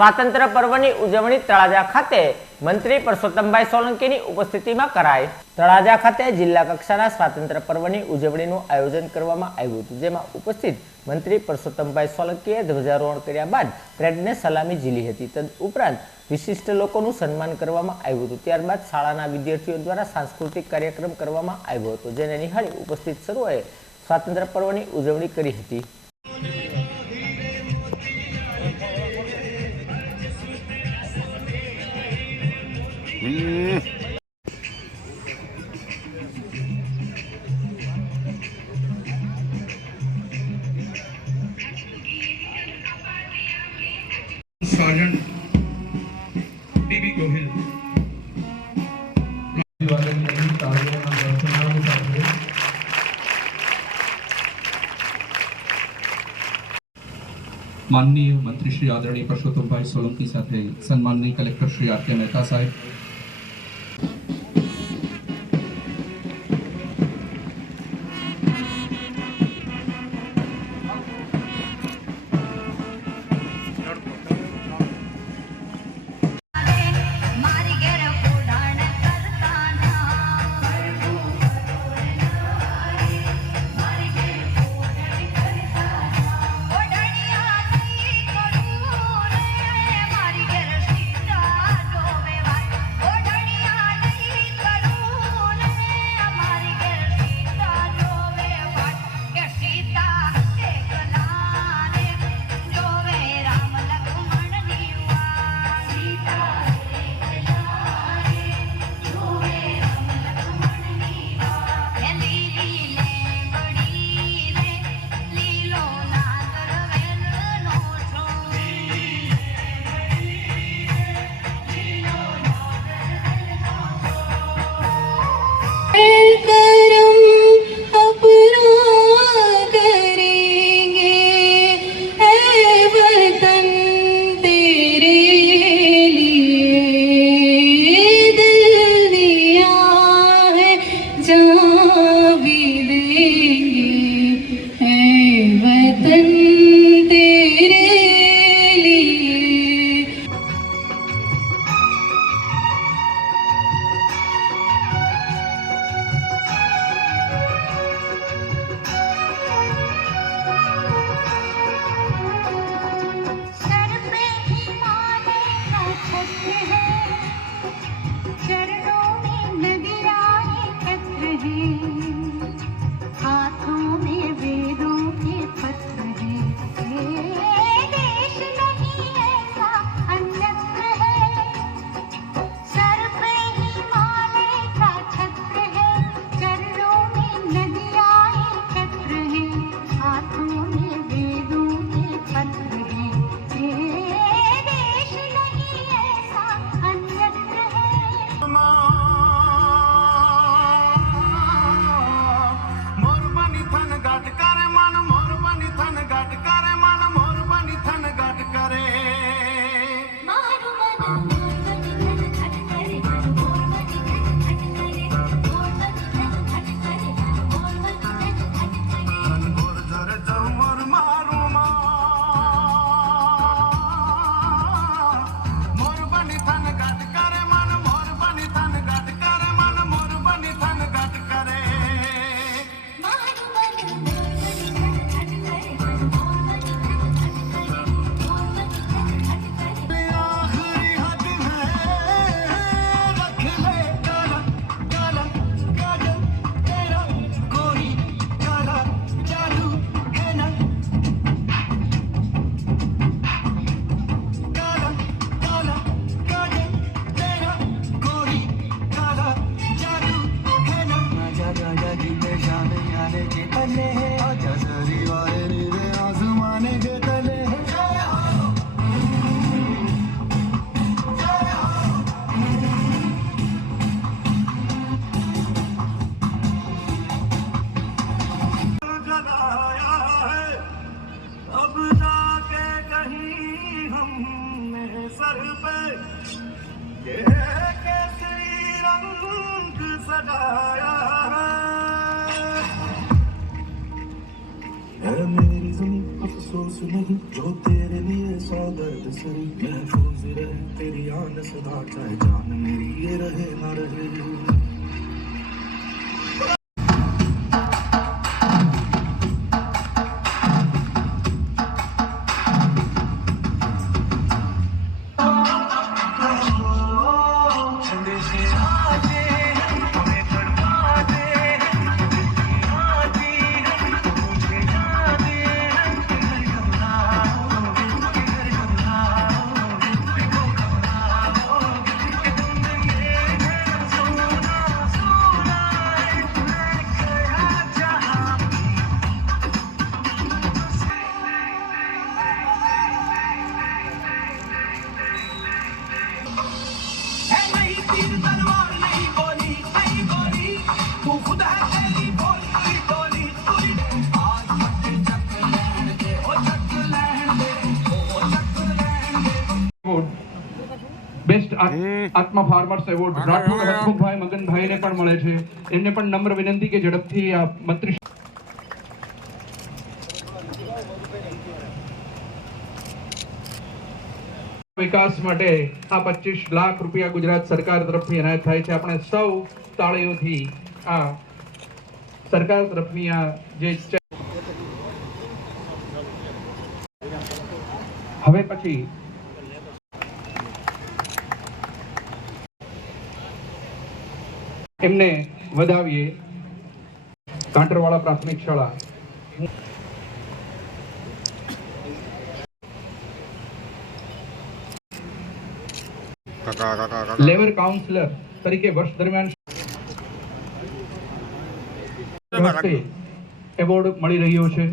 સ્વાતંત્ર્ય પર્વની ઉજવણી તળાજા ખાતે મંત્રી પરસોત્તમભાઈ સોલંકીની ઉપસ્થિતિમાં કરાઈ. તળાજા ખાતે જિલ્લા કક્ષાના સ્વાતંત્ર્ય પર્વની ઉજવણીનું આયોજન કરવામાં આવ્યું હતું, જેમાં ઉપસ્થિત મંત્રી પરસોત્તમભાઈ સોલંકીએ ધ્વજારોહણ કર્યા બાદ પરેડને સલામી ઝીલી હતી. તદ ઉપરાંત વિશિષ્ટ લોકોનું સન્માન કરવામાં આવ્યું હતું. ત્યારબાદ શાળાના વિદ્યાર્થીઓ દ્વારા સાંસ્કૃતિક કાર્યક્રમ કરવામાં આવ્યો હતો, જેને નિહાળી ઉપસ્થિત સર્વોએ સ્વાતંત્ર્ય પર્વની ઉજવણી કરી હતી. सर्जन डीबी गोहिल माननीय मंत्री श्री आदरणीय परसोत्तम भाई सोलंकी साथ सन्माननीय कलेक्टर श्री आर के मेहता साहेब। जो तेरे लिए सौ दर्द से महफूज रहे तेरी आन सदा चाहे जान मेरी ये रहे ना रहे। આત્મા ફાર્મર્સ એવોર્ડ રાઠોડ હસમુખભાઈ મગનભાઈને પણ મળે છે. એમને પણ નમ્ર વિનંતી કે ઝડપથી આ મંત્રી વિકાસ માટે આ પચીસ લાખ રૂપિયા ગુજરાત સરકાર તરફથી એનાયત થાય છે. આપણે સૌ તાળીઓથી આ સરકાર તરફની આ જે હવે પછી એમને વધાવીએ. કાંટરવાળા પ્રાથમિક શાળા. લેબર કાઉન્સિલર તરીકે વર્ષ દરમિયાન એવોર્ડ મળી રહ્યો છે.